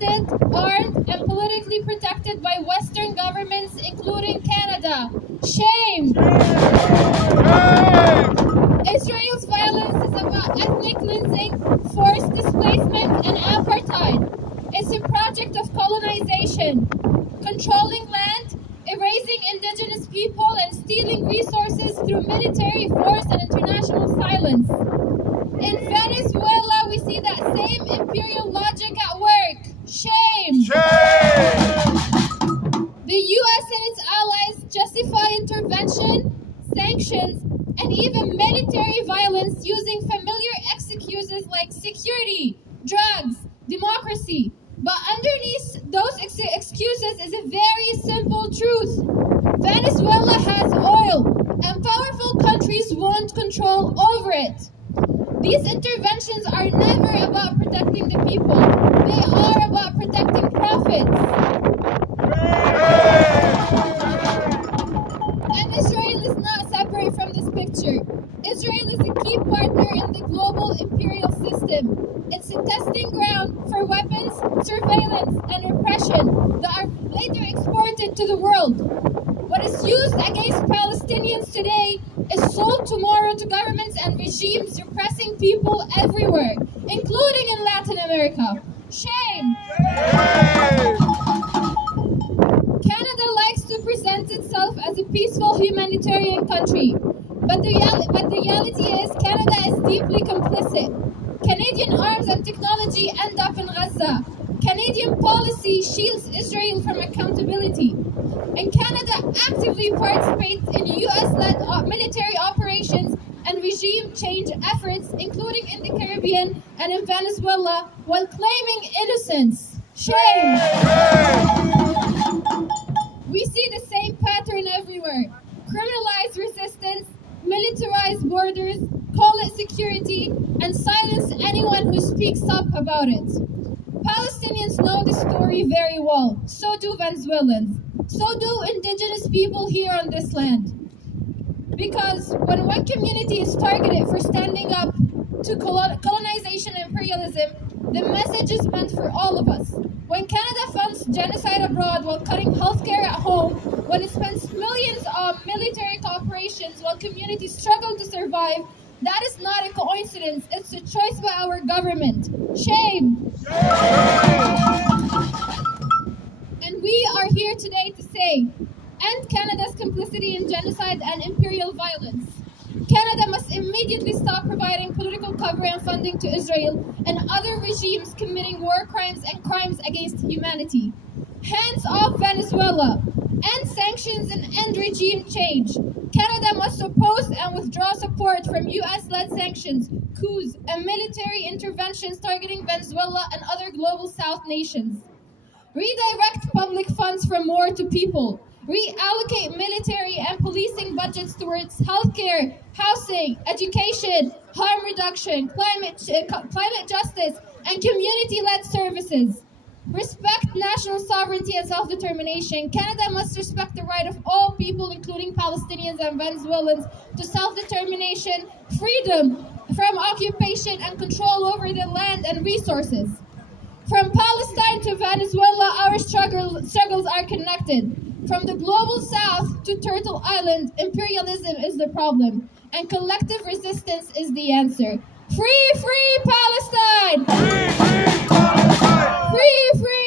funded, armed, and politically protected by Western governments, including Canada. Shame! Israel's violence is about ethnic cleansing, forced displacement, and apartheid. It's a project of colonization, controlling land, erasing indigenous people, and stealing resources through military force and international silence. In Venezuela, we see that same imperial logic at work. Shame! The US and its allies justify intervention, sanctions, and even military violence using familiar excuses like security, drugs, democracy. But underneath those excuses is a very simple truth. Venezuela has oil, and powerful countries want control over it. These interventions are never about protecting the people. They are about protecting profits. And Israel is not separate from this picture. Israel is a key partner in the global imperial system. It's a testing ground for weapons, surveillance, and repression that are later exported to the world. What is used against Palestinians today is sold tomorrow to governments and regimes repressing people everywhere, including in Latin America. Shame! Canada likes to present itself as a peaceful humanitarian country, but the reality is Canada is deeply complicit. Canadian arms and technology end up in Gaza. Canadian policy shields Israel from accountability. And Canada actively participates in US-led military operations and regime change efforts, including in the Caribbean and in Venezuela, while claiming innocence. Shame! We see the same pattern everywhere. Criminalize resistance, militarize borders, call it security, and silence anyone who speaks up about it. Palestinians know the story very well. So do Venezuelans. So do indigenous people here on this land. Because when one community is targeted for standing up to colonization and imperialism, the message is meant for all of us. When Canada funds genocide abroad while cutting healthcare at home, when it spends millions on military operations while communities struggle to survive, that is not a coincidence. It's a choice by our government. Shame! And we are here today to say, end Canada's complicity in genocide and imperial violence. Canada must immediately stop providing political cover and funding to Israel and other regimes committing war crimes and crimes against humanity. Hands off Venezuela. End sanctions and end regime change. Canada must oppose and withdraw support from US-led sanctions, coups, and military interventions targeting Venezuela and other global South nations. Redirect public funds from war to people. Reallocate military and policing budgets towards healthcare, housing, education, harm reduction, climate justice, and community-led services. Respect national sovereignty and self-determination. Canada must respect the right of all people, including Palestinians and Venezuelans, to self-determination, freedom from occupation, and control over their land and resources. From Palestine to Venezuela, our struggles are connected. From the global south to Turtle Island, imperialism is the problem, and collective resistance is the answer. Free, free Palestine! Free, free Palestine! Free, free